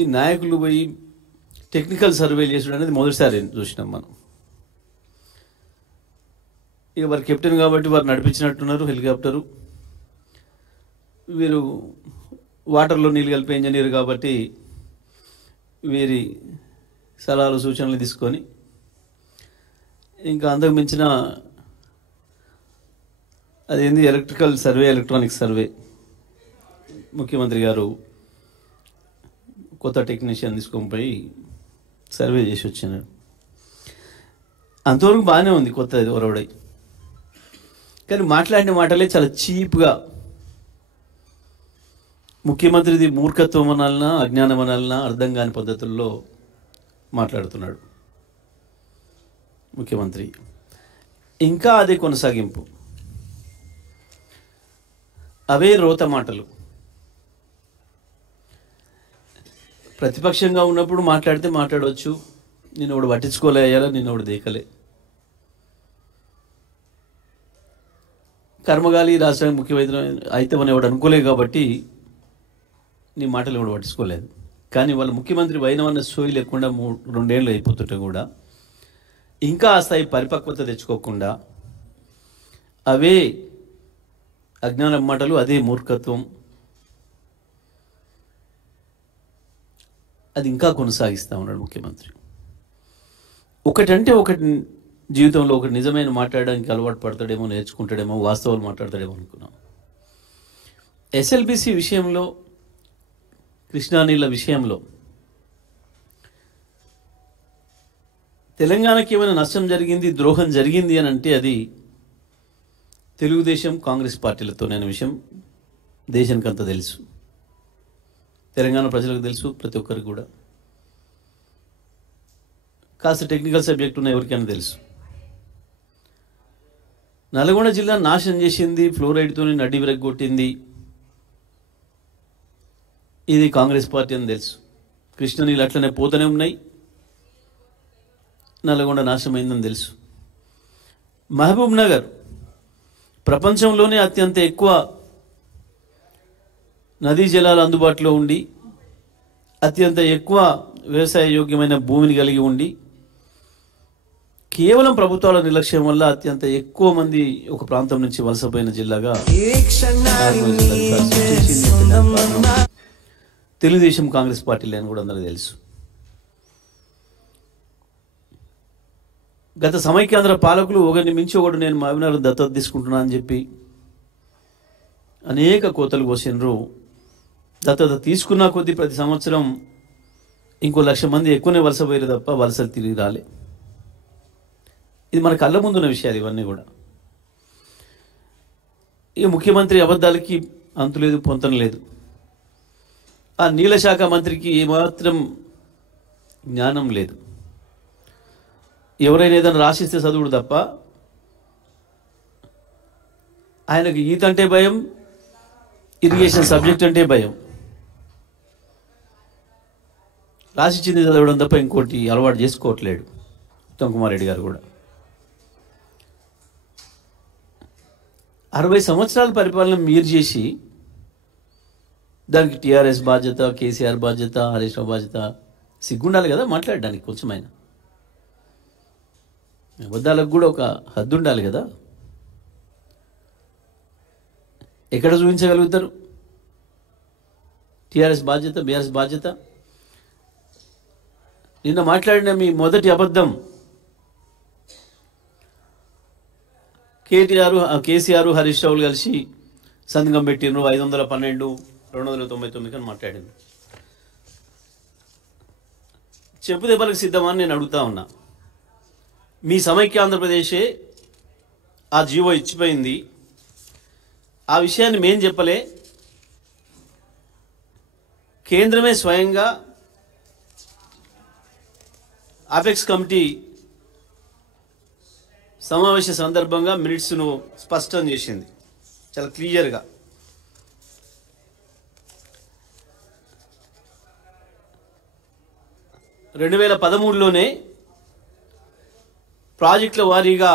ఈ నాయకులు పోయి టెక్నికల్ సర్వే చేసుడు అనేది మొదటిసారి చూసినాం మనం. ఇక వారు కెప్టెన్ కాబట్టి వారు నడిపించినట్టున్నారు హెలికాప్టరు. వీరు వాటర్లో నీళ్ళు కలిపే ఇంజనీర్ కాబట్టి వీరి సలహాలు సూచనలు తీసుకొని ఇంకా అంతకు మించిన అదేంది ఎలక్ట్రికల్ సర్వే, ఎలక్ట్రానిక్ సర్వే ముఖ్యమంత్రి గారు కొత్త టెక్నీషియన్ తీసుకొని పోయి సర్వే చేసి వచ్చినారు. అంతవరకు బాగానే ఉంది కొత్త ఒరవడై. కానీ మాట్లాడిన మాటలే చాలా చీప్గా, ముఖ్యమంత్రిది మూర్ఖత్వం అనాలన్నా అజ్ఞానం అనాలన్నా అర్థం కాని పద్ధతుల్లో మాట్లాడుతున్నాడు ముఖ్యమంత్రి. ఇంకా అదే కొనసాగింపు, అవే రోత మాటలు. ప్రతిపక్షంగా ఉన్నప్పుడు మాట్లాడితే మాట్లాడవచ్చు, నేను ఒకడు పట్టించుకోలే అయ్యాలా, నేను ఒకడు దేకలే. కర్మగాలి రాష్ట్రానికి ముఖ్యమంత్రి అయితే మనం ఎవడు అనుకోలేదు కాబట్టి నీ మాటలు ఎవడు పట్టించుకోలేదు. కానీ వాళ్ళు ముఖ్యమంత్రి వైనవన్న సోయి లేకుండా 2 ఏళ్ళు అయిపోతుంటే కూడా ఇంకా ఆ స్థాయి పరిపక్వత తెచ్చుకోకుండా అవే అజ్ఞానం మాటలు, అదే మూర్ఖత్వం, అది ఇంకా కొనసాగిస్తూ ఉన్నాడు ముఖ్యమంత్రి. ఒకటంటే ఒకటి జీవితంలో ఒకటి నిజమైన మాట్లాడడానికి అలవాటు పడతాడేమో, నేర్చుకుంటాడేమో, వాస్తవాలు మాట్లాడతాడేమో అనుకున్నాం. ఎస్ఎల్బిసి విషయంలో, కృష్ణానీళ్ళ విషయంలో తెలంగాణకి ఏమైనా నష్టం జరిగింది, ద్రోహం జరిగింది అని అంటే అది తెలుగుదేశం కాంగ్రెస్ పార్టీలతోనైన విషయం దేశానికి అంతా తెలుసు, తెలంగాణ ప్రజలకు తెలుసు, ప్రతి ఒక్కరికి కూడా. కాస్త టెక్నికల్ సబ్జెక్ట్ ఉన్న ఎవరికైనా తెలుసు. నల్గొండ జిల్లా నాశనం చేసింది, ఫ్లోరైడ్తో నడ్డి విరగొట్టింది ఇది కాంగ్రెస్ పార్టీ అని తెలుసు. కృష్ణ నీళ్ళు అట్లనే పోతూనే ఉన్నాయి, నల్గొండ నాశనమైందని తెలుసు. మహబూబ్ నగర్ ప్రపంచంలోనే అత్యంత ఎక్కువ నదీ జలాలు అందుబాటులో ఉండి, అత్యంత ఎక్కువ వ్యవసాయ యోగ్యమైన భూమిని కలిగి ఉండి, కేవలం ప్రభుత్వాల నిర్లక్ష్యం వల్ల అత్యంత ఎక్కువ మంది ఒక ప్రాంతం నుంచి వలసపోయిన జిల్లాగా తెలుగుదేశం కాంగ్రెస్ పార్టీలు అని కూడా అందరికీ తెలుసు. గత సమైక్యాంధ్ర పాలకులు ఒకరిని మించి ఒకడు నేను మహబూబ్నగర్ దత్తత తీసుకుంటున్నా అని చెప్పి అనేక కోతలు కోసినరు. దత్తత తీసుకున్న కొద్దీ ప్రతి సంవత్సరం ఇంకో 1,00,000 మంది ఎక్కువనే వలసపోయారు తప్ప వలసలు తిరిగి రాలే. ఇది మన కళ్ళ ముందున్న విషయాలు ఇవన్నీ కూడా. ఇక ముఖ్యమంత్రి అబద్ధాలకి అంతులేదు, పొంతన లేదు. ఆ నీళ్ళ శాఖ మంత్రికి ఏమాత్రం జ్ఞానం లేదు. ఎవరైనా ఏదైనా రాసిస్తే చదువుడు తప్ప ఆయనకు ఈత అంటే భయం, ఇరిగేషన్ సబ్జెక్ట్ అంటే భయం. రాసిచ్చింది చదవడం తప్ప ఇంకోటి అలవాటు చేసుకోవట్లేడు ఉత్తమ్ కుమార్ రెడ్డి గారు కూడా. 60 సంవత్సరాల పరిపాలన మీరు చేసి దానికి టీఆర్ఎస్ బాధ్యత, కేసీఆర్ బాధ్యత, హరీష్ రావు బాధ్యత. సిగ్గుండాలి కదా మాట్లాడడానికి కొంచెమైనా. అబద్ధాలకు కూడా ఒక హద్దు ఉండాలి కదా. ఎక్కడ చూపించగలుగుతారు టీఆర్ఎస్ బాధ్యత, బీఆర్ఎస్ బాధ్యత? నిన్న మాట్లాడిన మీ మొదటి అబద్ధం కేసీఆర్ హరీష్ రావులు కలిసి సంతకం పెట్టినరు 512 299 అని మాట్లాడింది. చెప్పు దెబ్బలకు సిద్ధమని నేను అడుగుతా ఉన్నా. మీ సమైక్య ఆంధ్రప్రదేశే ఆ జీవో ఇచ్చిపోయింది. ఆ విషయాన్ని మేం చెప్పలే, కేంద్రమే స్వయంగా అపెక్స్ కమిటీ సమావేశ సందర్భంగా మినిట్స్ను స్పష్టం చేసింది చాలా క్లియర్గా. రెండు 2013లోనే ప్రాజెక్టుల వారీగా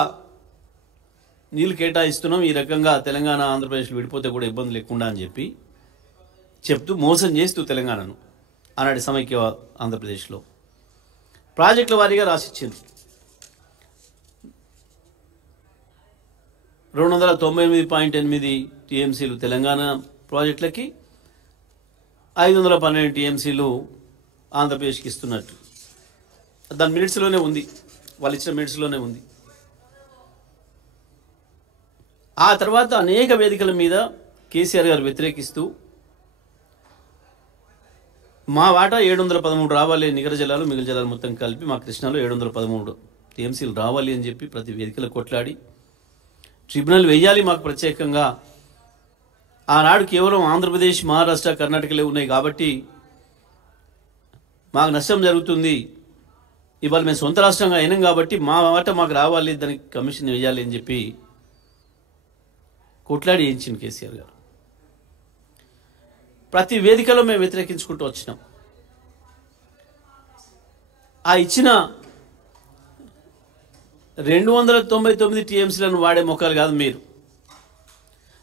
నీళ్లు కేటాయిస్తున్నాం, ఈ రకంగా తెలంగాణ ఆంధ్రప్రదేశ్లో విడిపోతే కూడా ఇబ్బంది లేకుండా అని చెప్తూ మోసం చేస్తూ తెలంగాణను ఆనాటి సమైక్య ఆంధ్రప్రదేశ్లో ప్రాజెక్టుల వారీగా రాసిచ్చింది. 298.8 టీఎంసీలు తెలంగాణ ప్రాజెక్టులకి, 512 టీఎంసీలు ఆంధ్రప్రదేశ్కి ఇస్తున్నట్టు దాని మినిట్స్లోనే ఉంది, వాళ్ళు ఇచ్చిన మినిట్స్లోనే ఉంది. ఆ తర్వాత అనేక వేదికల మీద కేసీఆర్ గారు వ్యతిరేకిస్తూ మా వాటా 713 రావాలి, నిగర జలాలు మిగిలిన జలాలు మొత్తం కలిపి మా కృష్ణాలో 713 టీఎంసీలు రావాలి అని చెప్పి ప్రతి వేదికలో కొట్లాడి ట్రిబ్యునల్ వేయాలి మాకు ప్రత్యేకంగా. ఆనాడు కేవలం ఆంధ్రప్రదేశ్, మహారాష్ట్ర, కర్ణాటకలే ఉన్నాయి కాబట్టి మాకు నష్టం జరుగుతుంది, ఇవాళ మేము సొంత రాష్ట్రంగా అయినాం కాబట్టి మా వాటా మాకు రావాలి, దానికి కమిషన్ వేయాలి అని చెప్పి కొట్లాడి వేయించింది కేసీఆర్ గారు. ప్రతి వేదికలో మేము వ్యతిరేకించుకుంటూ వచ్చినాం. ఆ ఇచ్చిన 299 టీఎంసీలను వాడే మొక్కలు కాదు మీరు.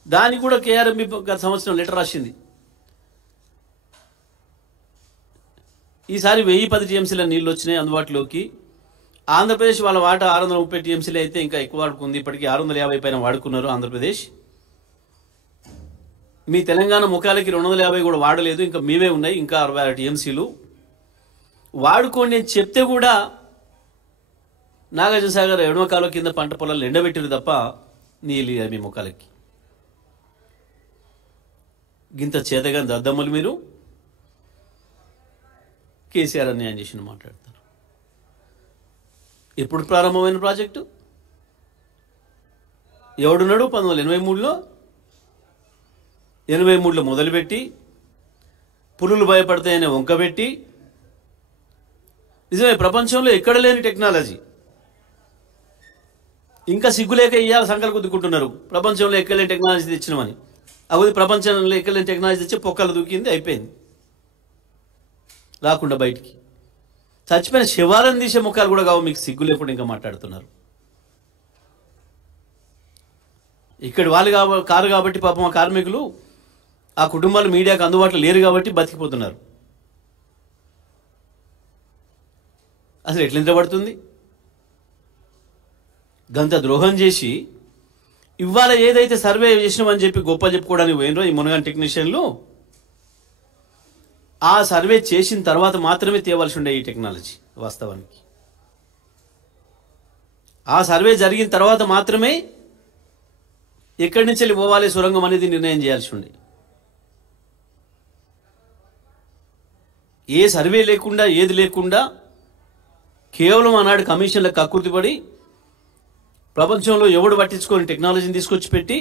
దానికి కూడా కేఆర్ఎంబి గత సంవత్సరం లెటర్ రాసింది. ఈసారి 1010 టీఎంసీల నీళ్ళు వచ్చినాయి అందుబాటులోకి. ఆంధ్రప్రదేశ్ వాళ్ళ వాటా 630 టీఎంసీలు అయితే ఇంకా ఎక్కువ వాడుకుంది. ఇప్పటికీ 650 పైన వాడుకున్నారు ఆంధ్రప్రదేశ్. మీ తెలంగాణ ముఖాలకి 250 కూడా వాడలేదు, ఇంకా మీవే ఉన్నాయి, ఇంకా 66 టీఎంసీలు వాడుకోండి అని చెప్తే కూడా నాగార్జున సాగర్ ఎడమ కాలువ కింద పంట పొలాలు ఎండబెట్టిరు తప్ప నీళ్ళు మీ ముఖాలకి. గింత చేతగా దద్దమ్మలు మీరు కేసీఆర్ అన్యాయం చేసిన మాట్లాడతారు. ఎప్పుడు ప్రారంభమైన ప్రాజెక్టు? ఎవడున్నాడు? 1983లో 83లో మొదలుపెట్టి పులులు భయపడతాయనే వంకబెట్టి, నిజమే ప్రపంచంలో ఎక్కడ లేని టెక్నాలజీ, ఇంకా సిగ్గులేక ఇయ్యాల సంకలు గుద్దుకుంటున్నారు ప్రపంచంలో ఎక్కలేని టెక్నాలజీ తెచ్చినామని. అది ప్రపంచంలో ఎక్కలేని టెక్నాలజీ తెచ్చి పొక్కలు దూకింది, అయిపోయింది, రాకుండా బయటికి. చచ్చిపోయిన శివాలను తీసే ముఖాలు కూడా కావు, మీకు సిగ్గు లేకుండా ఇంకా మాట్లాడుతున్నారు. ఇక్కడ వాళ్ళు కారు కాబట్టి పాపం ఆ కార్మికులు, ఆ కుటుంబాలు మీడియాకు అందుబాటులో లేరు కాబట్టి బతికిపోతున్నారు. అసలు ఎట్లా నిద్రపడుతుంది? గంత ద్రోహం చేసి ఇవాళ ఏదైతే సర్వే చేసినామని చెప్పి గొప్ప చెప్పుకోవడానికి పోయినరో ఈ మునగాన్ టెక్నీషియన్లు, ఆ సర్వే చేసిన తర్వాత మాత్రమే తేవాల్సి ఉండే ఈ టెక్నాలజీ. వాస్తవానికి ఆ సర్వే జరిగిన తర్వాత మాత్రమే ఎక్కడి నుంచి వెళ్ళి పోవాలి సొరంగం అనేది నిర్ణయం చేయాల్సి ఉండే. ఏ సర్వే లేకుండా, ఏది లేకుండా కేవలం ఆనాడు కమిషన్లకు కక్కుర్తిపడి ప్రపంచంలో ఎవడు పట్టించుకొని టెక్నాలజీని తీసుకొచ్చి పెట్టి,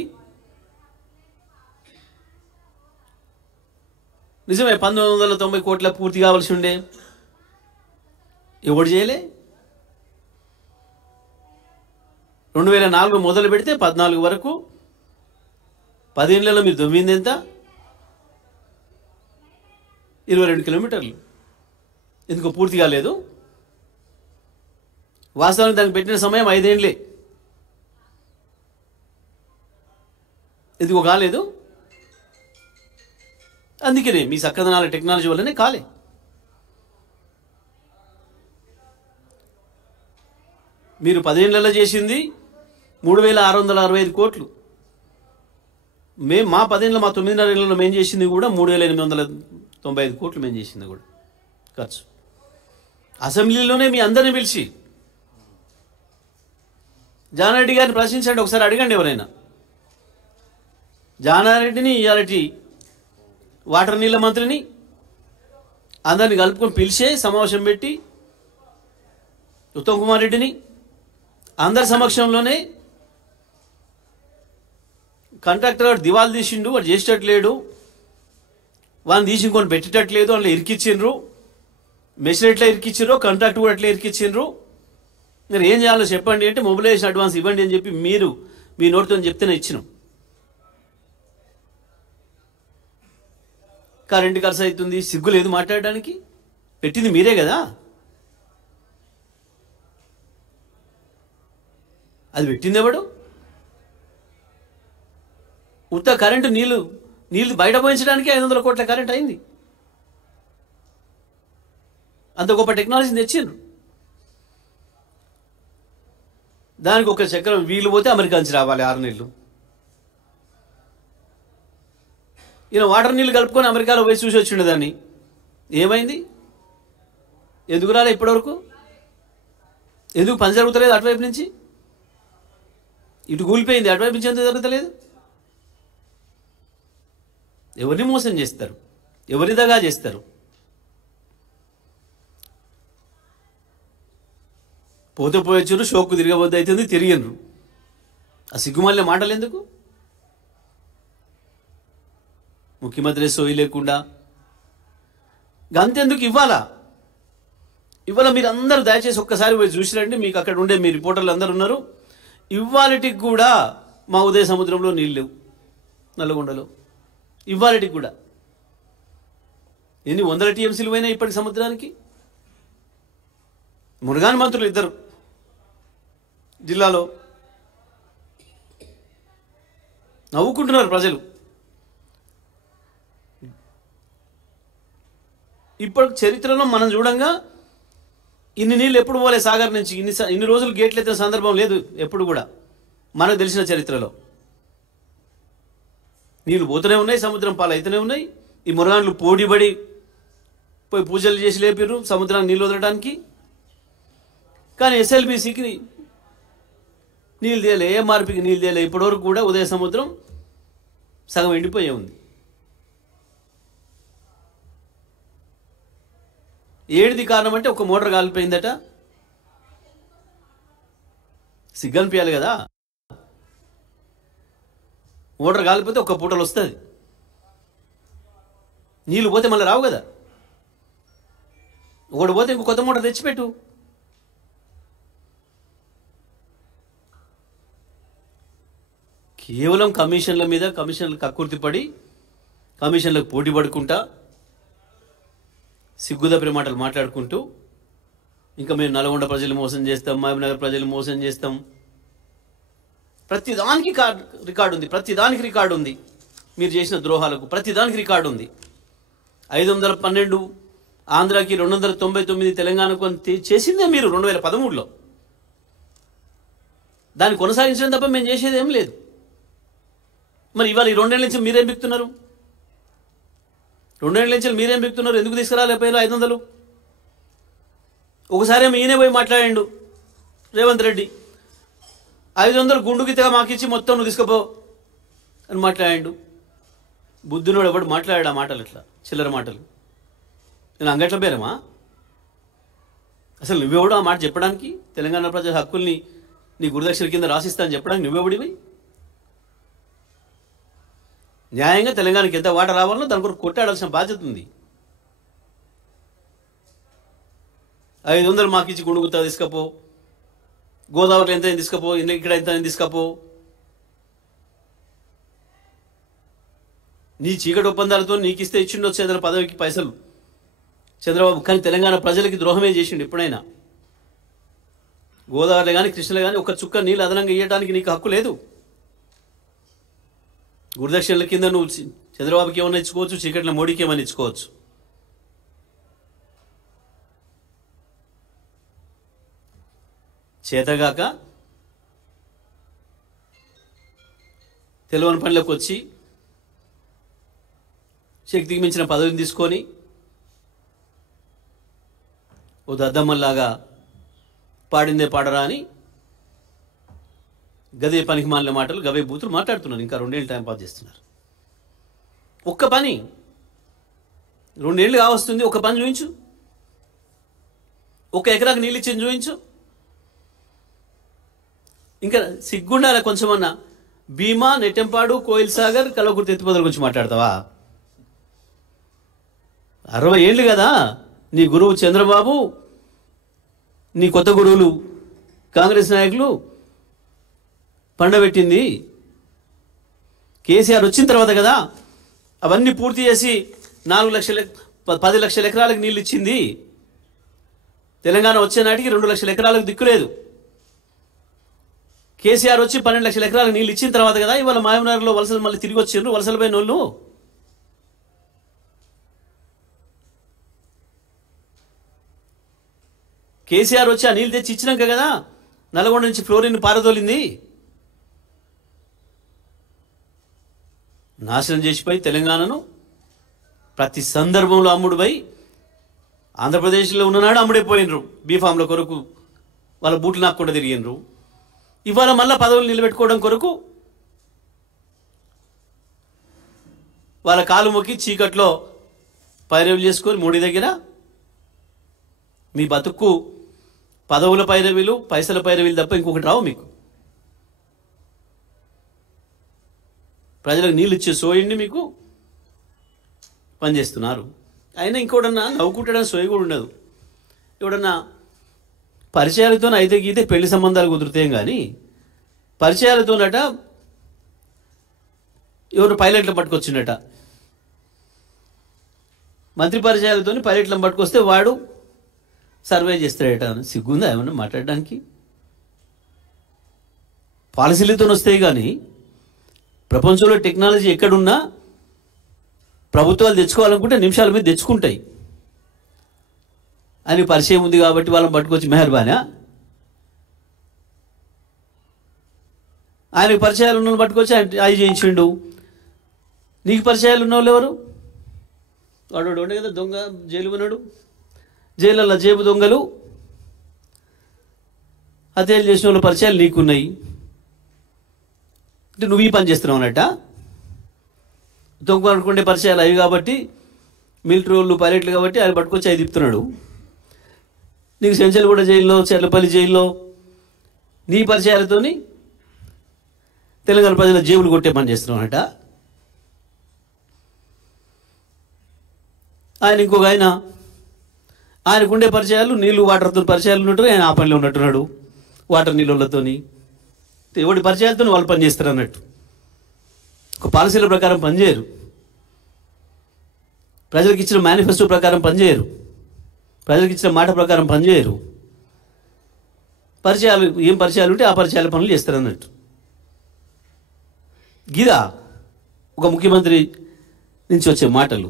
నిజమే 1990 కోట్ల పూర్తి కావాల్సి ఉండే, ఎవడు చేయలే. 2004 మొదలు పెడితే 14 వరకు 10 ఏళ్లలో మీరు దొమ్మింది ఎంత? 22 కిలోమీటర్లు. ఎందుకు పూర్తి కాలేదు? వాస్తవానికి దానికి పెట్టిన సమయం 5 ఏళ్లే. ఎందుకు కాలేదు? అందుకనే మీ చక్కదనాల టెక్నాలజీ వల్లనే కాలే. మీరు 10 ఏళ్లలో చేసింది 3665 కోట్లు. మా 10 ఏళ్ళలో, మా 9.5 ఏళ్లలో మేము చేసింది కూడా 3895 కోట్లు మేము చేసింది కూడా ఖర్చు. అసెంబ్లీలోనే మీ అందరిని పిలిచి జానారెడ్డి గారిని ప్రశ్నించండి, ఒకసారి అడగండి ఎవరైనా. జానారెడ్డిని, ఇయాలటి వాటర్ నీళ్ళ మంత్రిని అందరిని కలుపుకొని పిలిచే సమావేశం పెట్టి, ఉత్తమ్ కుమార్ రెడ్డిని అందరి సమక్షంలోనే కాంట్రాక్టర్ వాడు దివాలు తీసిండు, వాడు చేసేటట్లేడు, వాడిని తీసి ఇంకొని పెట్టేటట్లేదు, అందులో ఇరికిచ్చిండ్రు, మెషిన్ ఎట్లా ఇరికిచ్చిండ్రు, కాంట్రాక్ట్ కూడా ఎట్లా ఇరికిచ్చిండ్రు, మీరు ఏం చేయాలో చెప్పండి అంటే మొబిలైజేషన్ అడ్వాన్స్ ఇవ్వండి అని చెప్పి మీరు మీ నోటితో చెప్తేనే ఇచ్చినాం. కరెంటు ఖర్చు అవుతుంది, సిగ్గు లేదు మాట్లాడడానికి, పెట్టింది మీరే కదా. అది పెట్టింది ఎవడు? ఉత్త కరెంటు నీళ్లు బయట పోయించడానికి 500 కోట్ల కరెంట్ అయింది. అంత గొప్ప టెక్నాలజీని తెచ్చిండ్రు. దానికి ఒక చక్రం వీలు పోతే అమెరికా నుంచి రావాలి 6 నెలలు. ఈయన వాటర్ నీళ్ళు కలుపుకొని అమెరికాలో పోయి చూసి వచ్చిండు. దాన్ని ఏమైంది? ఎందుకు రాలే ఇప్పటివరకు? ఎందుకు పని జరుగుతలేదు అటువైపు నుంచి? ఇటు కూలిపోయింది, అటువైపు నుంచి ఎందుకు జరుగుతలేదు? ఎవరిని మోసం చేస్తారు? ఎవరి దగా చేస్తారు? పోతే పోయొచ్చారు, షోకు తిరగబోద్దు అవుతుంది, తిరిగినరు. ఆ సిగ్గుమల్లే మాటలు ఎందుకు? ముఖ్యమంత్రి సోయి లేకుండా గంతెందుకు ఇవ్వాలా? ఇవాళ మీరు అందరూ దయచేసి ఒక్కసారి పోయి చూసిరండి. మీకు అక్కడ ఉండే మీ రిపోర్టర్లు అందరూ ఉన్నారు. ఇవాళటికి కూడా మా ఉదయ సముద్రంలో నీళ్ళు లేవు, నల్లగొండలో. ఇవాళటికి కూడా ఎన్ని 100 టీఎంసీలు పోయినాయి ఇప్పటికి సముద్రానికి. మురుగాన్ మంత్రులు 2 జిల్లాలో నవ్వుకుంటున్నారు ప్రజలు. ఇప్పుడు చరిత్రలో మనం చూడంగా ఇన్ని నీళ్ళు ఎప్పుడు పోలే సాగర్ నుంచి. ఇన్ని రోజులు గేట్లు ఎత్తిన సందర్భం లేదు ఎప్పుడు కూడా మనకు తెలిసిన చరిత్రలో. నీళ్ళు పోతూనే ఉన్నాయి, సముద్రం పాలు అయితేనే ఉన్నాయి. ఈ మురగాన్లు పోటీపడి పోయి పూజలు చేసి లేపారు సముద్రాన్ని నీళ్ళు వదలడానికి. కానీ ఎస్ఎల్బీసీకి నీళ్ళు తేలే, ఏఎంఆర్పీకి నీళ్ళు తేలే. ఇప్పటివరకు కూడా ఉదయ సముద్రం సగం ఎండిపోయే ఉంది. ఏడిది కారణం అంటే ఒక మోటార్ కాలిపోయిందట. సిగ్గనిపించాలి కదా. మోటార్ కాలిపోతే ఒక్క పూటలు వస్తుంది, నీళ్ళు పోతే మళ్ళీ రావు కదా. ఒకటి పోతే ఇంకో కొత్త మోటార్ తెచ్చిపెట్టు. కేవలం కమిషన్ల మీద కమిషన్లకు కక్కుర్తిపడి కమిషన్లకు పోటీ పడుకుంటా సిగ్గుదప్పి మాటలు మాట్లాడుకుంటూ ఇంకా మేము నల్గొండ ప్రజలు మోసం చేస్తాం, మహబూబ్నగర్ ప్రజలు మోసం చేస్తాం. ప్రతిదానికి రికార్డు ఉంది, ప్రతిదానికి రికార్డు ఉంది. మీరు చేసిన ద్రోహాలకు ప్రతిదానికి రికార్డు ఉంది. 512 ఆంధ్రాకి 299 తెలంగాణకు చేసిందే మీరు 2013లో. దాన్ని కొనసాగించడం తప్ప మేము చేసేది ఏం లేదు. మరి ఇవాళ ఈ 2 ఏళ్ళ నుంచి మీరేం బిక్తున్నారు? 2 ఏళ్ళ నుంచి మీరేం బిక్తున్నారు? ఎందుకు తీసుకురాలేకపోయారు 500? ఒకసారి ఏమో ఈయనే పోయి మాట్లాడాడు రేవంత్ రెడ్డి. 500 గుండుగితగా మాకిచ్చి మొత్తం నువ్వు తీసుకుపో అని మాట్లాడాడు. బుద్ధునోడు ఎవడు మాట్లాడాడు ఆ మాటలు? ఇట్లా చిల్లర మాటలు. నేను అంగట్ల పేరమా? అసలు నువ్వెవడు ఆ మాట చెప్పడానికి? తెలంగాణ ప్రజల హక్కుల్ని నీ గురుదక్షిణ కింద రాసిస్తా అని చెప్పడానికి నువ్వెవడివి? న్యాయంగా తెలంగాణకి ఎంత వాట రావాలో దాని కొరకు కొట్టాడాల్సిన బాధ్యత ఉంది. 500 మాకిచ్చి గుండుగుతా తీసుకపో, గోదావరిలో ఎంత తీసుకపో, ఇక్కడ ఎంత తీసుకపో. నీ చీకటి ఒప్పందాలతో నీకు ఇస్తే ఇచ్చిండొచ్చు ఏదైనా పదవికి పైసలు చంద్రబాబు. కానీ తెలంగాణ ప్రజలకి ద్రోహమే చేసిండు ఎప్పుడైనా. గోదావరిలో కానీ కృష్ణలో కానీ ఒక చుక్క నీళ్ళు అదనంగా ఇవ్వడానికి నీకు హక్కు లేదు. గురుదక్షిణల కింద నువ్వు చంద్రబాబుకి ఏమన్నా ఇచ్చుకోవచ్చు, చీకట్ల మోడీకి ఏమన్నా ఇచ్చుకోవచ్చు. చేతగాక తెలివని పనిలోకి వచ్చి శక్తికి మించిన పదవిని తీసుకొని ఓ దద్దమ్మల్లాగా పాడిందే పాడరా అని గదే పనికి మాలిన మాటలు, గవే బూతులు మాట్లాడుతున్నారు. ఇంకా 2 ఏళ్ళు టైం పాస్ చేస్తున్నారు. ఒక్క పని 2 ఏళ్ళు కావస్తుంది, ఒక పని చూపించు. 1 ఎకరాకు నీళ్ళు ఇచ్చింది చూపించు. ఇంకా సిగ్గుండాల కొంచెమన్నా. భీమా, నెట్టెంపాడు, కోయిల్ సాగర్, కల్వకుర్తి ఎత్తిపోతల గురించి మాట్లాడతావా? 60 ఏళ్ళు కదా నీ గురువు చంద్రబాబు, నీ కొత్త గురువులు కాంగ్రెస్ నాయకులు పండబెట్టింది. కేసీఆర్ వచ్చిన తర్వాత కదా అవన్నీ పూర్తి చేసి 10 లక్షల ఎకరాలకు నీళ్ళు ఇచ్చింది. తెలంగాణ వచ్చే నాటికి 2 లక్షల ఎకరాలకు దిక్కులేదు. కేసీఆర్ వచ్చి 12 లక్షల ఎకరాలకు నీళ్ళు ఇచ్చిన తర్వాత కదా ఇవాళ మహబూబ్నగర్లో వలసలు మళ్ళీ తిరిగి వచ్చిండ్రు. వలసలు పోయిన వాళ్ళు కేసీఆర్ వచ్చి ఆ నీళ్ళు తెచ్చి ఇచ్చినాక కదా నల్గొండ నుంచి ఫ్లోరిన్ పారదోలింది. నాశనం చేసిపోయి తెలంగాణను ప్రతి సందర్భంలో అమ్ముడుపై ఆంధ్రప్రదేశ్లో ఉన్ననాడు అమ్ముడైపోయినరు. బీఫామ్ల కొరకు వాళ్ళ బూట్లు నాకుండా తిరిగినరు. ఇవాళ మళ్ళీ పదవులు నిలబెట్టుకోవడం కొరకు వాళ్ళ కాలు మొక్కి చీకట్లో పైరవీలు చేసుకొని మూడి దగ్గర మీ బతుక్కు పదవుల పైరవీలు పైసల పైరవీలు తప్ప ఇంకొకటి రావు. మీకు ప్రజలకు నీళ్ళు ఇచ్చే సోయండి మీకు పనిచేస్తున్నారు. అయినా ఇంకోటన్నా నవ్వుకుంటాడని సోయి కూడా ఉండదు. ఎవడన్నా పరిచయాలతో అయితే గీతే పెళ్లి సంబంధాలు కుదురుతాం కానీ పరిచయాలతోనట ఎవరు పైలట్లు పట్టుకొచ్చిండట. మంత్రి పరిచయాలతో పైలట్లను పట్టుకొస్తే వాడు సర్వే చేస్తాడట. సిగ్గుందా ఏమన్నా మాట్లాడడానికి? పాలసీలతో వస్తాయి కానీ ప్రపంచంలో టెక్నాలజీ ఎక్కడున్నా ప్రభుత్వాలు తెచ్చుకోవాలనుకుంటే నిమిషాల మీద తెచ్చుకుంటాయి. అని పరిచయం ఉంది కాబట్టి వాళ్ళని పట్టుకొచ్చి మెహర్బానా ఆయనకు పరిచయాలు ఉన్న పట్టుకొచ్చి అవి చేయించిండు. నీకు పరిచయాలు ఉన్న వాళ్ళు ఎవరు? వాడు ఉండే కదా దొంగ జైలు ఉన్నాడు. జైలలో జేబు దొంగలు హత్యలు చేసిన వాళ్ళ పరిచయాలు నీకున్నాయి. అంటే నువ్వు ఈ పని చేస్తున్నావు అన్నట్ట. దొంగ అనుకుంటే పరిచయాలు అవి కాబట్టి మిలిటరీ వాళ్ళు పైలట్లు కాబట్టి ఆయన పట్టుకొచ్చి అవి తిప్పుతున్నాడు. నీకు సెంచల్గూడ జైల్లో చెర్లపల్లి జైల్లో నీ పరిచయాలతోని తెలంగాణ ప్రజల జేబులు కొట్టే పని చేస్తున్నావు అన్నట్ట. ఆయన ఇంకొక ఆయనకుండే పరిచయాలు నీళ్లు వాటర్తో పరిచయాలు ఉన్నట్టు ఆయన ఆ పనిలో ఉన్నట్టున్నాడు. వాటర్ నీళ్ళతోని ఎవడి పరిచయాలతో వాళ్ళు పనిచేస్తారు అన్నట్టు. ఒక పాలసీల ప్రకారం పనిచేయరు. ప్రజలకు ఇచ్చిన మేనిఫెస్టో ప్రకారం పనిచేయరు. ప్రజలకు ఇచ్చిన మాట ప్రకారం పనిచేయరు. పరిచయాలు ఏం పరిచయాలు ఉంటే ఆ పరిచయాల పనులు చేస్తారు అన్నట్టు. గిదా ఒక ముఖ్యమంత్రి నుంచి వచ్చే మాటలు.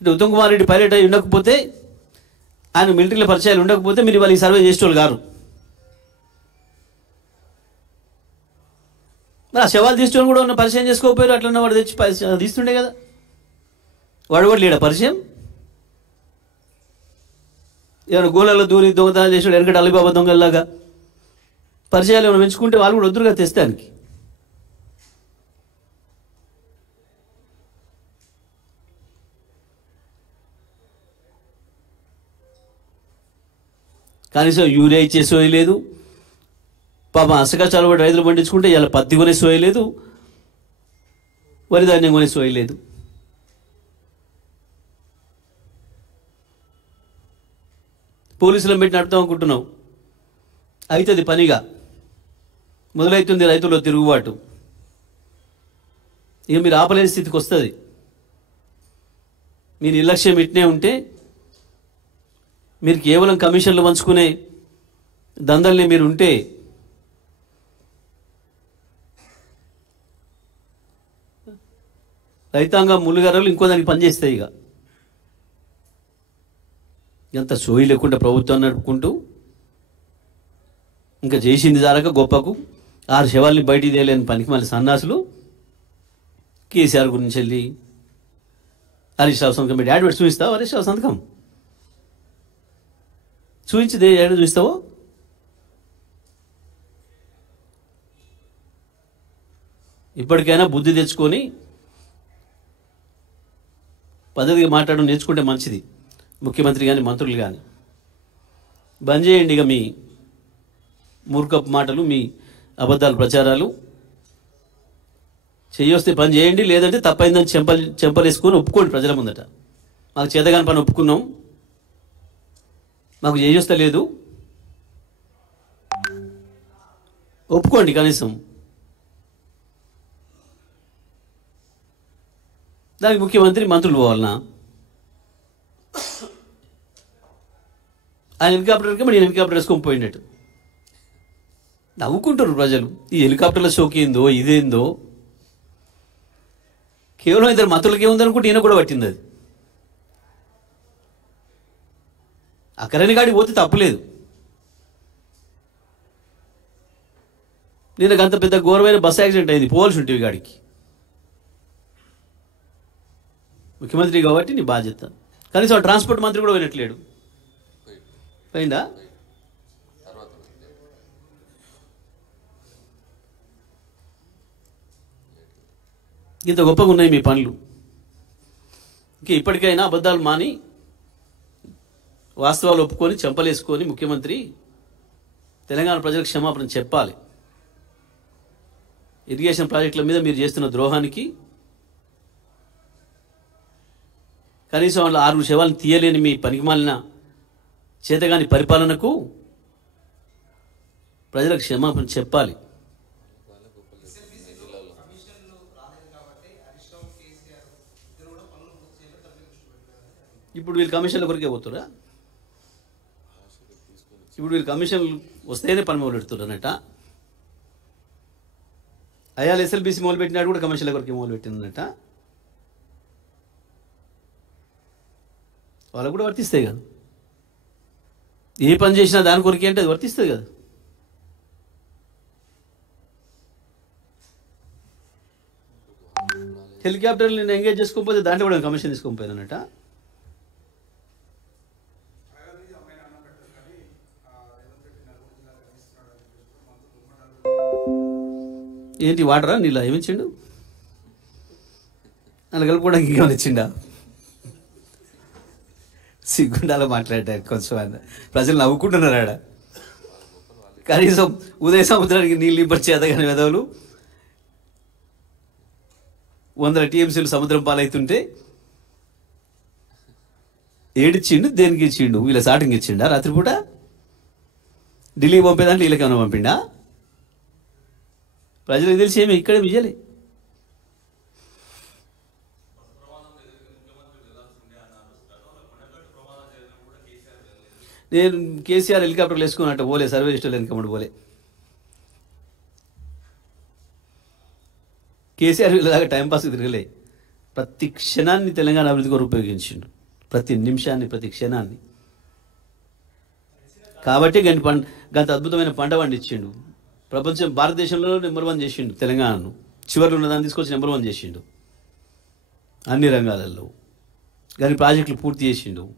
ఇటు ఉత్తమ్ కుమార్ రెడ్డి పైలట్ అయి ఉండకపోతే ఆయన మిలిటరీలో పరిచయాలు ఉండకపోతే మీరు వాళ్ళు ఈ సర్వే చేసేవాళ్ళు గారు. మరి ఆ శవాలు తీసుకోవడం కూడా ఉన్న పరిచయం చేసుకోకపోయారు. అట్లన్నా వాడు తెచ్చి తీస్తుండే కదా. వాడు కూడా లేడా పరిచయం? ఏమైనా గోళాల్లో దూరి దొంగతనాలు చేసాడు వెనకటి అలీబాబా దొంగల్లాగా పరిచయాలు ఏమైనా పెంచుకుంటే వాళ్ళు కూడా వద్దురుగా తెస్తానికి. కనీసం యూరియా ఇచ్చే సోయి లేదు. పాపం అసకష్టాలు పడి రైతులు పండించుకుంటే ఇలా పత్తి కొనే సోయి లేదు, వరి ధాన్యం కొనే సోయి లేదు. పోలీసులను పెట్టి నడుపుతాం అనుకుంటున్నావు. అవుతుంది పనిగా మొదలవుతుంది రైతుల్లో తిరుగుబాటు. ఇక మీరు ఆపలేని స్థితికి వస్తుంది. మీ నిర్లక్ష్యం ఇట్నే ఉంటే మీరు కేవలం కమిషన్లు పంచుకునే దందల్ని మీరు ఉంటే రైతాంగం ములుగరలు ఇంకో దానికి పనిచేస్తాయి. ఇక ఎంత సోయి లేకుండా ప్రభుత్వాన్ని నడుపుకుంటూ ఇంకా చేసింది జారక గొప్పకు 6 శవాల్ని బయటికి తేలేని పనికి మళ్ళీ సన్నాసులు కేసీఆర్ గురించి వెళ్ళి హరీష్ రావు సంతకం పెట్టి యాడ్ చూపిస్తావు. హరీష్ రావు సంతకం చూపించి యాడ్ చూస్తావో? ఇప్పటికైనా బుద్ధి తెచ్చుకొని పద్ధతిగా మాట్లాడడం నేర్చుకుంటే మంచిది. ముఖ్యమంత్రి కానీ మంత్రులు కానీ బంద్ చేయండి ఇక మీ మూర్ఖపు మాటలు, మీ అబద్ధాలు ప్రచారాలు. చేయొస్తే పని చేయండి, లేదంటే తప్పైందని చెంపలేసుకొని ఒప్పుకోండి ప్రజల ముందట. మాకు చేతగాని పని ఒప్పుకున్నాం, మాకు చేయొస్తే లేదు, ఒప్పుకోండి కనీసం. దానికి ముఖ్యమంత్రి మంత్రులు పోవాలన్నా? ఆయన హెలికాప్టర్కి మరి హెలికాప్టర్ వేసుకొని పోయినట్టు నవ్వుకుంటారు ప్రజలు. ఈ హెలికాప్టర్ల షోకి ఏందో ఇదేందో. కేవలం 2 మంత్రులకి ఏముందనుకుంటే ఈయన కూడా పట్టింది అది. అక్కడని కాడికి పోతే తప్పులేదు. నేను అంత పెద్ద ఘోరమైన బస్సు యాక్సిడెంట్ అయింది, పోవాల్సి ఉంటుంది గాడికి. ముఖ్యమంత్రి కాబట్టి నీ బాధ్యత. కనీసం ట్రాన్స్పోర్ట్ మంత్రి కూడా వినట్లేడు. పోయిందా? ఇంత గొప్పగా ఉన్నాయి మీ పనులు. ఇంక ఇప్పటికైనా అబద్ధాలు మాని వాస్తవాలు ఒప్పుకొని చెంపలేసుకొని ముఖ్యమంత్రి తెలంగాణ ప్రజలకు క్షమాపణ చెప్పాలి. ఇరిగేషన్ ప్రాజెక్టుల మీద మీరు చేస్తున్న ద్రోహానికి, కనీసం వాళ్ళు 6 శవాలను తీయలేని మీ పనికిమాలిన చేతగాని పరిపాలనకు ప్రజలకు క్షమాపణ చెప్పాలి. ఇప్పుడు వీళ్ళు కమిషన్ల కొరికే పోతురా? ఇప్పుడు వీళ్ళు కమిషన్లు వస్తేనే పని మొదలు పెడుతున్నారనట. అయాల్ ఎస్ఎల్బీసీ మొదలు పెట్టినాడు కూడా కమిషన్ల కొరికే మొదలు పెట్టిందనట. వాళ్ళకు కూడా వర్తిస్తాయి కదా. ఏ పని చేసినా దాని కొరికే అంటే అది వర్తిస్తుంది కదా. హెలికాప్టర్లు నేను ఎంగేజ్ చేసుకోకపోతే దాంట్లో కూడా కమిషన్ తీసుకోకపోయానట. ఏంటి వాటరా నీళ్ళు ఏమిచ్చిండు? నన్ను కలుపుకోవడానికి ఇంకేమైనా ఇచ్చిండా? సిగ్గుండాలో మాట్లాడారు కొంచెం. ప్రజలు నవ్వుకుంటున్నారు ఆడ. కనీసం ఉదయ సముద్రానికి నీళ్ళు ఇవ్వరు చేతగాని వెదవులు 100 టీఎంసీలు సముద్రం పాలవుతుంటే ఏడిచ్చిండు. దేనికి ఇచ్చిండు? వీళ్ళ సాటింగ్ ఇచ్చిండా? రాత్రిపూట ఢిల్లీకి పంపేదాంట్లో వీళ్ళకేమైనా పంపిండా? ప్రజలకు తెలిసి ఏమి ఇక్కడే విజయలే. నేను కేసీఆర్ హెలికాప్టర్లు వేసుకున్నట్టు పోలే, సర్వే లిస్టులు వెనకమ్మడి పోలే. కేసీఆర్ వీళ్ళలాగా టైంపాస్కి తిరగలే. ప్రతి క్షణాన్ని తెలంగాణ అభివృద్ధి కొరకు ఉపయోగించిండు, ప్రతి నిమిషాన్ని, ప్రతి క్షణాన్ని. కాబట్టి గంత అద్భుతమైన పంట పండించిండు. ప్రపంచం భారతదేశంలో నెంబర్ 1 చేసిండు తెలంగాణను. చివరిలో ఉన్నదాన్ని తీసుకొచ్చి నెంబర్ 1 చేసిండు అన్ని రంగాలలో. కానీ ప్రాజెక్టులు పూర్తి చేసిండు. 1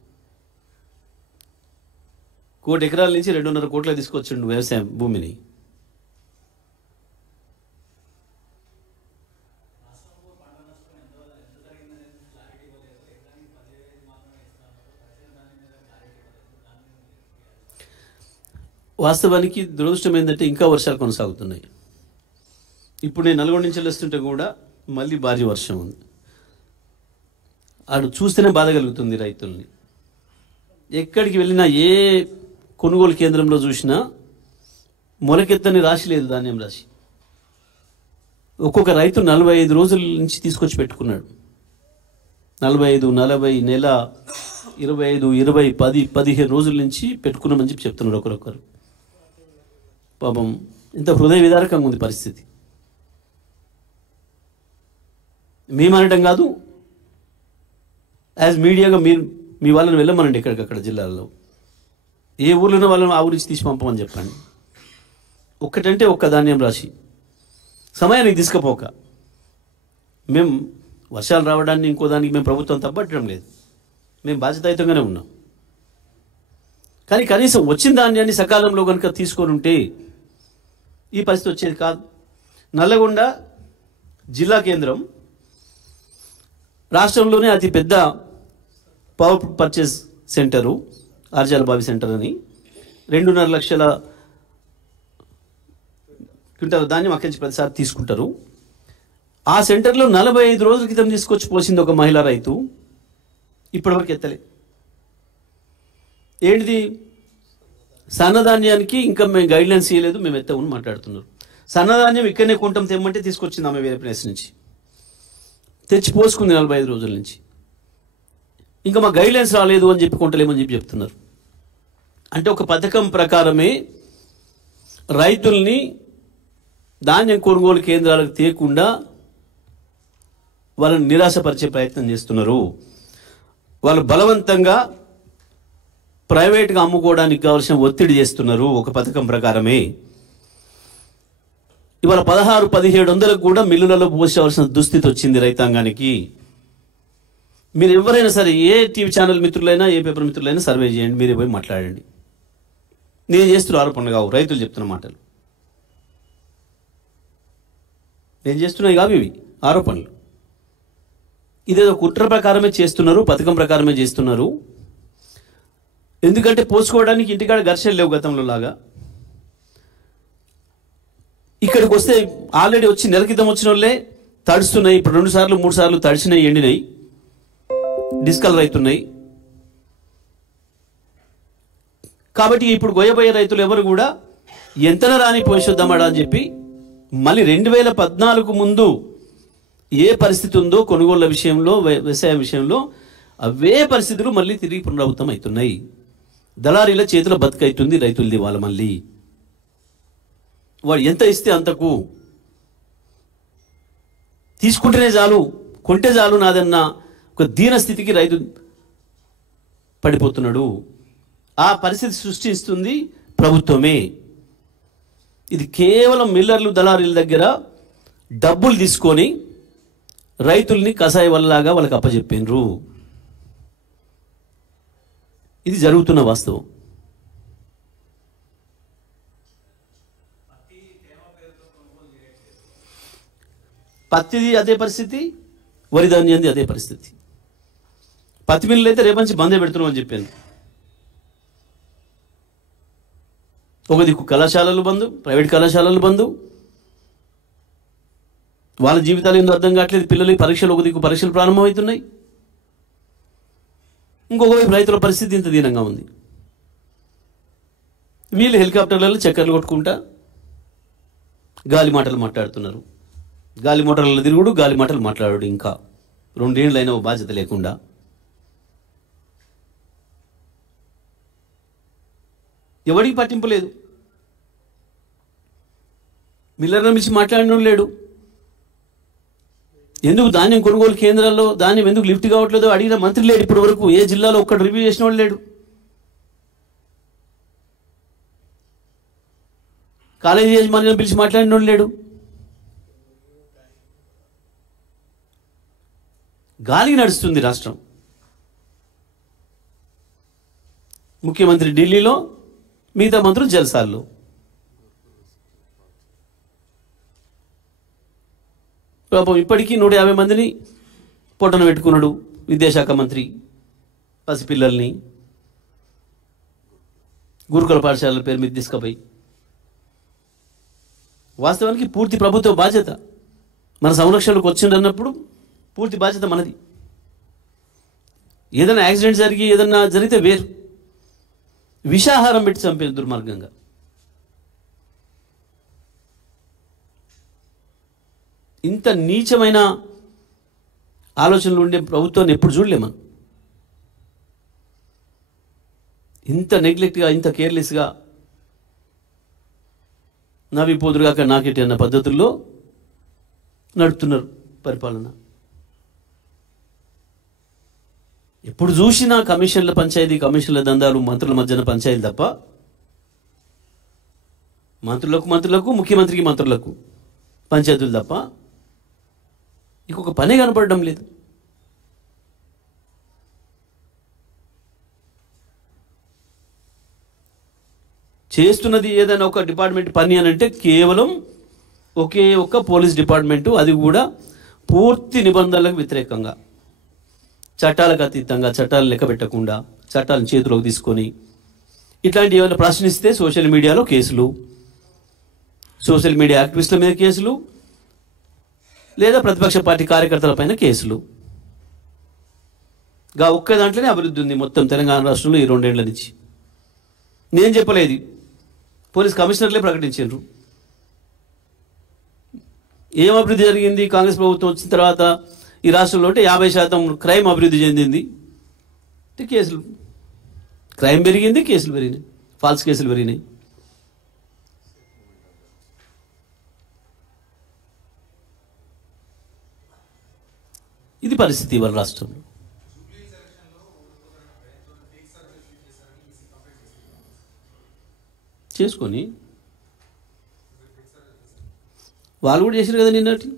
కోటి ఎకరాల నుంచి 2.5 కోట్ల తీసుకొచ్చిండు వ్యవసాయం భూమిని. వాస్తవానికి దురదృష్టం ఏంటంటే ఇంకా వర్షాలు కొనసాగుతున్నాయి. ఇప్పుడు నేను నల్గొండ నుంచి వస్తుంటే కూడా మళ్ళీ భారీ వర్షం ఉంది. ఆడు చూస్తేనే బాధ కలుగుతుంది రైతుల్ని. ఎక్కడికి వెళ్ళినా, ఏ కొనుగోలు కేంద్రంలో చూసినా మొలకెత్తని రాశి లేదు, ధాన్యం రాశి. ఒక్కొక్క రైతు 45 రోజుల నుంచి తీసుకొచ్చి పెట్టుకున్నాడు. 45, 40, నెల, 25, 20, 10, 15 రోజుల నుంచి పెట్టుకున్నామని చెప్పి చెప్తున్నారు ఒకరొకరు. పాపం ఇంత హృదయ విదారకంగా ఉంది పరిస్థితి. మేమనటం కాదు, యాజ్ మీడియాగా మీరు మీ వాళ్ళని వెళ్ళమనండి ఎక్కడికక్కడ జిల్లాల్లో. ఏ ఊర్లోనో వాళ్ళని ఆ ఊరి నుంచి తీసి పంపమని చెప్పండి. ఒక్కటంటే ఒక్క ధాన్యం రాశి సమయానికి తీసుకుపోక. మేము వర్షాలు రావడాన్ని ఇంకో దానికి మేము ప్రభుత్వం తప్పట్టడం లేదు, మేము బాధ్యతాయుతంగానే ఉన్నాం. కానీ కనీసం వచ్చిన ధాన్యాన్ని సకాలంలో కనుక తీసుకొని ఉంటే ఈ పరిస్థితి వచ్చేది కాదు. నల్లగొండ జిల్లా కేంద్రం, రాష్ట్రంలోనే అతి పెద్ద పవర్ పర్చేస్ సెంటరు ఆర్జాల బావి సెంటర్ అని. 2.5 లక్షల క్వింటాల ధాన్యం అక్కడి నుంచి ప్రతిసారి తీసుకుంటారు. ఆ సెంటర్లో 45 రోజుల క్రితం తీసుకొచ్చి పోసింది ఒక మహిళా రైతు, ఇప్పటివరకు ఎత్తలే. ఏంటిది? సన్నధాన్యానికి ఇంకా మేము గైడ్లైన్స్ ఇవ్వలేదు, మేము ఎత్తమని మాట్లాడుతున్నారు. సన్నధాన్యం ఇక్కడనే కొంటాం, తెమ్మంటే తీసుకొచ్చింది ఆమె వేరే ప్లేస్ నుంచి, తెచ్చి పోసుకుంది 45 రోజుల నుంచి. ఇంకా మా గైడ్లైన్స్ రాలేదు అని చెప్పి కొంటలేమని చెప్పి చెప్తున్నారు. అంటే ఒక పథకం ప్రకారమే రైతుల్ని ధాన్యం కొనుగోలు కేంద్రాలకు తేకుండా వాళ్ళని నిరాశపరిచే ప్రయత్నం చేస్తున్నారు. వాళ్ళు బలవంతంగా ప్రైవేట్గా అమ్ముకోవడానికి కావాల్సిన ఒత్తిడి చేస్తున్నారు. ఒక పథకం ప్రకారమే ఇవాళ 16-1700 కూడా మిల్లులలో పోసేవలసిన దుస్థితి వచ్చింది రైతాంగానికి. మీరు ఎవరైనా సరే, ఏ టీవీ ఛానల్ మిత్రులైనా, ఏ పేపర్ మిత్రులైనా సర్వే చేయండి, మీరే పోయి మాట్లాడండి. నేను చేస్తున్న ఆరోపణలు కావు, రైతులు చెప్తున్న మాటలు. నేను చేస్తున్నాయి కావు ఇవి ఆరోపణలు. ఇదేదో కుట్ర ప్రకారమే చేస్తున్నారు, పథకం ప్రకారమే చేస్తున్నారు. ఎందుకంటే పోసుకోవడానికి ఇంటికాడ ఘర్షణ లేవు గతంలో లాగా. ఇక్కడికి వస్తే ఆల్రెడీ వచ్చి నెల క్రితం వచ్చిన వాళ్ళే తడుస్తున్నాయి. ఇప్పుడు 2 సార్లు 3 సార్లు తడిచినాయి, ఎండినాయి, డిస్కలర్ అవుతున్నాయి. కాబట్టి ఇప్పుడు గొయ్యబోయే రైతులు ఎవరు కూడా ఎంతన రాని పోషొద్దామడా అని చెప్పి మళ్ళీ 2014 ముందు ఏ పరిస్థితి ఉందో కొనుగోళ్ల విషయంలో, వ్యవసాయ విషయంలో అవే పరిస్థితులు మళ్ళీ తిరిగి పునరావృతం అవుతున్నాయి. దళారీల చేతిలో బతుకైతుంది రైతులది. వాళ్ళ మళ్ళీ వాడు ఎంత ఇస్తే అంతకు తీసుకుంటేనే చాలు, కొంటే చాలు నాదన్న ఒక దీన స్థితికి రైతు పడిపోతున్నాడు. ఆ పరిస్థితి సృష్టిస్తుంది ప్రభుత్వమే. ఇది కేవలం మిల్లర్లు, దళారీల దగ్గర డబ్బులు తీసుకొని రైతుల్ని కషాయ వల్లలాగా వాళ్ళకి అప్పచెప్పినరు. ఇది జరుగుతున్న వాస్తవం. పత్తిది అదే పరిస్థితి, వరి ధాన్యంది అదే పరిస్థితి. పత్తి మిల్లులు అయితే రేపు నుంచి బందే పెడుతున్నామని చెప్పాను. ఒక దిక్కు కళాశాలలు బంధు, ప్రైవేట్ కళాశాలలు బంధు. వాళ్ళ జీవితాలు ఎందుకు అర్థం కావట్లేదు. పిల్లలకి పరీక్షలు, ఒక దిక్కు పరీక్షలు ప్రారంభమవుతున్నాయి. ఇంకొక వైపు రైతుల పరిస్థితి ఇంత దీనంగా ఉంది. వీళ్ళు హెలికాప్టర్లలో చక్కర్లు కొట్టుకుంటా గాలి మాటలు మాట్లాడుతున్నారు. గాలి మోటార్లలో తిరుగుడు, గాలి మాటలు మాట్లాడు. ఇంకా 2 ఏళ్ళైనా ఓ బాధ్యత లేకుండా. ఎవడికి పట్టింపు లేదు. మిల్లర్ల మించి మాట్లాడిన లేడు. ఎందుకు ధాన్యం కొనుగోలు కేంద్రాల్లో ధాన్యం ఎందుకు లిఫ్ట్ కావట్లేదో అడిగిన మంత్రి లేడు. ఇప్పటి వరకు ఏ జిల్లాలో ఒక్కడు రివ్యూ చేసిన వాడు లేడు. కాలేజీ యజమాని పిలిచి మాట్లాడిన వాడు లేడు. గాలికి నడుస్తుంది రాష్ట్రం. ముఖ్యమంత్రి ఢిల్లీలో, మిగతా మంత్రులు జల్సాల్లో. పాపం ఇప్పటికీ 150 మందిని పొట్టన పెట్టుకున్నాడు విద్యాశాఖ మంత్రి. పసిపిల్లల్ని గురుకుల పాఠశాలల పేరు మీద తీసుకుపోయి. వాస్తవానికి పూర్తి ప్రభుత్వ బాధ్యత. మన సంరక్షణకు వచ్చిందన్నప్పుడు పూర్తి బాధ్యత మనది. ఏదైనా యాక్సిడెంట్ జరిగి ఏదన్నా జరిగితే వేరు. విషాహారం పెట్టి చంపేది దుర్మార్గంగా. ఇంత నీచమైన ఆలోచనలు ఉండే ప్రభుత్వాన్ని ఎప్పుడు చూడలేము. ఇంత నెగ్లెక్ట్గా, ఇంత కేర్లెస్గా నవి పోదురుగాక నాకెటి అన్న పద్ధతుల్లో నడుపుతున్నారు పరిపాలన. ఎప్పుడు చూసినా కమిషన్ల పంచాయతీ, కమిషన్ల దందాలు, మంత్రుల మధ్యన పంచాయతీ తప్ప మంత్రులకు, ముఖ్యమంత్రికి మంత్రులకు పంచాయతీలు తప్ప ఇంకొక పనే కనపడడం లేదు. చేస్తున్నది ఏదైనా ఒక డిపార్ట్మెంట్ పని అని అంటే కేవలం ఒకే ఒక్క పోలీస్ డిపార్ట్మెంటు, అది కూడా పూర్తి నిబంధనలకు వ్యతిరేకంగా, చట్టాలకు అతీతంగా, చట్టాలు లెక్క పెట్టకుండా, చట్టాలను చేతిలోకి తీసుకొని ఇట్లాంటి ఏమైనా ప్రశ్నిస్తే సోషల్ మీడియాలో కేసులు, సోషల్ మీడియా యాక్టివిస్టుల మీద కేసులు, లేదా ప్రతిపక్ష పార్టీ కార్యకర్తల పైన కేసులు. ఒక్క దాంట్లోనే అభివృద్ధి ఉంది మొత్తం తెలంగాణ రాష్ట్రంలో ఈ 2 ఏళ్ల నుంచి. నేను చెప్పలేదు, పోలీస్ కమిషనర్లే ప్రకటించారు. ఏం అభివృద్ధి జరిగింది కాంగ్రెస్ ప్రభుత్వం వచ్చిన తర్వాత ఈ రాష్ట్రంలో అంటే 50% క్రైమ్ అభివృద్ధి చెందింది. కేసులు, క్రైమ్ పెరిగింది, కేసులు పెరిగినాయి, ఫాల్స్ కేసులు పెరిగినాయి. ఇది పరిస్థితి ఇవాళ రాష్ట్రంలో. చేసుకొని వాళ్ళు కూడా చేసారు కదా నిన్నటి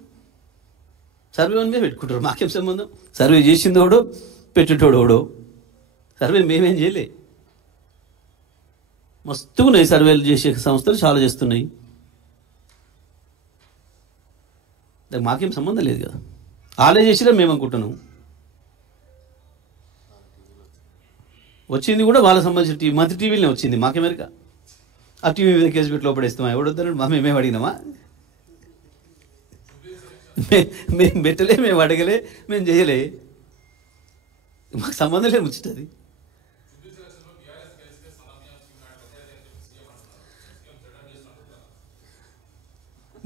సర్వే అని మేము పెట్టుకుంటారు. మాకేం సంబంధం? సర్వే చేసిందోడో పెట్టేటోడోడో, సర్వే మేమేం చేయలే. మస్తుగున్నాయి సర్వేలు చేసే సంస్థలు, చాలా చేస్తున్నాయి. దానికి మాకేం సంబంధం లేదు కదా. వాళ్ళే చేసినా మేము అనుకుంటున్నాం. వచ్చింది కూడా వాళ్ళకి సంబంధించిన టీవీ, మంత్రి టీవీలోనే వచ్చింది. మాకేమరిక ఆ టీవీ మీద కేసు పెట్టి లోపడేస్తామా? ఎవడొద్దన్నాడు? మేమేం అడిగినామా? మేము పెట్టలే, మేము అడగలే, మేము చేయలే. మాకు సంబంధం లేదు ముచ్చటది.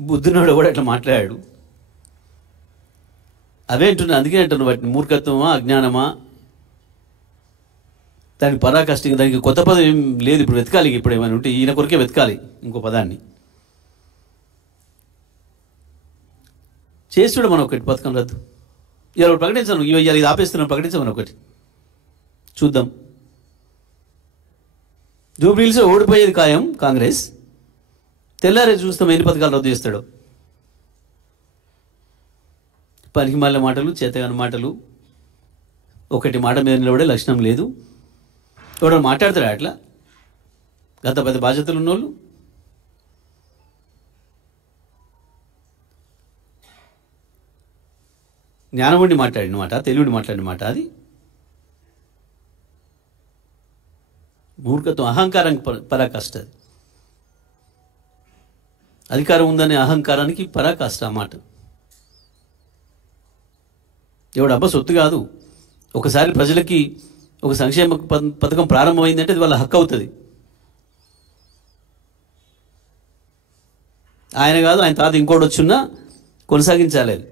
బుద్ధునాడు కూడా అట్లా మాట్లాడాడు. అవే అంటున్నా. అందుకే అంటున్నా, వాటిని మూర్ఖత్వమా అజ్ఞానమా, దానికి పరాకష్టంగా, దానికి కొత్త పదం ఏం లేదు. ఇప్పుడు వెతకాలి, ఇప్పుడు ఏమైనా ఉంటే ఈయన కొరకే వెతకాలి ఇంకో పదాన్ని. చేసి చూడ మనం ఒకటి పథకం రద్దు ఇలా ప్రకటించాను, ఇవాళ ఇది ఆపేస్తున్నాను ప్రకటించమని ఒకటి చూద్దాం. జూబ్లీహిల్స్ ఓడిపోయేది ఖాయం కాంగ్రెస్. తెల్లారే చూస్తాం ఎన్ని పథకాలు రద్దు చేస్తాడో. పనికి మాలిన మాటలు, చేతగాని మాటలు, ఒకటి మాట మీద నిలబడే లక్షణం లేదు. ఎవడో మాట్లాడతారా అట్లా? గత పెద్ద బాధ్యతలు ఉన్నోళ్ళు. జ్ఞానం ఉండి మాట్లాడిన మాట, తెలివిడి మాట్లాడిన మాట అది. మూర్ఖత్వం, అహంకారానికి పరాకాష్ట. అధికారం ఉందనే అహంకారానికి పరాకాష్ట ఆ మాట. ఎవడు అబ్బా సొత్తు కాదు. ఒకసారి ప్రజలకి ఒక సంక్షేమ పథకం ప్రారంభమైందంటే అది వాళ్ళ హక్కు అవుతుంది. ఆయన కాదు, ఆయన తాత ఇంకోటి వచ్చున్నా కొనసాగించాలి. అది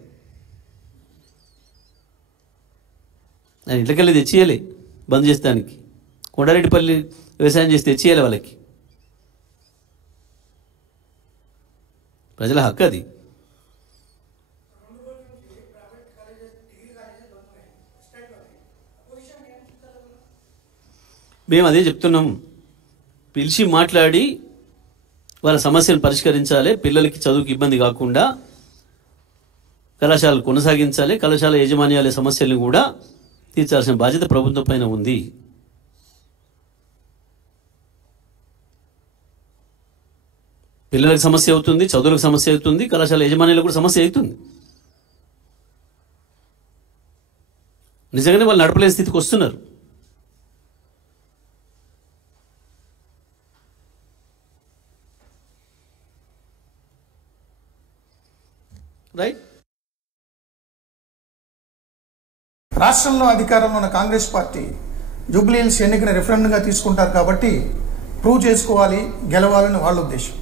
ఆయన ఇంట్లోకెళ్ళి తెచ్చియాలి. బంద్ చేస్తానికి కొండారెడ్డిపల్లి వ్యవసాయం చేసి తెచ్చియాలి వాళ్ళకి. ప్రజల హక్కు అది. మేము అదే చెప్తున్నాం. పిలిచి మాట్లాడి వాళ్ళ సమస్యను పరిష్కరించాలి. పిల్లలకి చదువుకి ఇబ్బంది కాకుండా కళాశాలలు కొనసాగించాలి. కళాశాల యాజమాన్యాల సమస్యలను కూడా తీర్చాల్సిన బాధ్యత ప్రభుత్వం పైన ఉంది. పిల్లలకు సమస్య అవుతుంది, చదువులకు సమస్య అవుతుంది, కళాశాల యజమానులకు కూడా సమస్య అవుతుంది. నిజంగానే వాళ్ళు నడపలేని స్థితికి వస్తున్నారు. రైట్. రాష్ట్రంలో అధికారంలో ఉన్న కాంగ్రెస్ పార్టీ జూబ్లీహిల్స్ ఎన్నికను రిఫరెండంగా తీసుకుంటారు కాబట్టి ప్రూవ్ చేసుకోవాలి, గెలవాలని వాళ్ళ ఉద్దేశం.